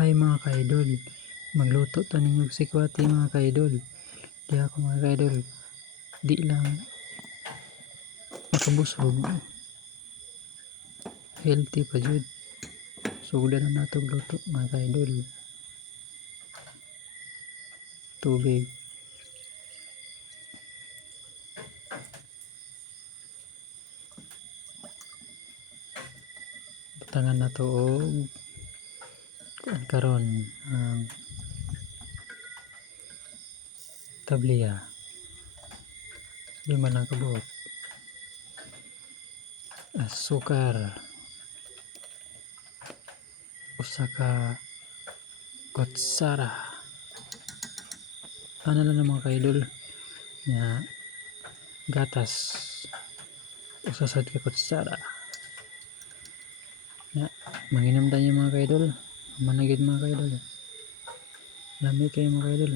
Hi mga ka-idol, magluto ta ninyo sikwati mga ka-idol. Di ako mga ka-idol, di lang makabusog, healthy pa jud. Sudan na natong luto mga ka-idol. Tubig, butangan na to og karon ang tabliya. 5 lang kabuok. Asukar, usa ka kutsara. Ano lang mga ka-idol nga gatas, usa sad ka kutsara. Ya, manginom tayo mga ka-idol. Managid mga ka-idol. Lamig kayo mga ka-idol.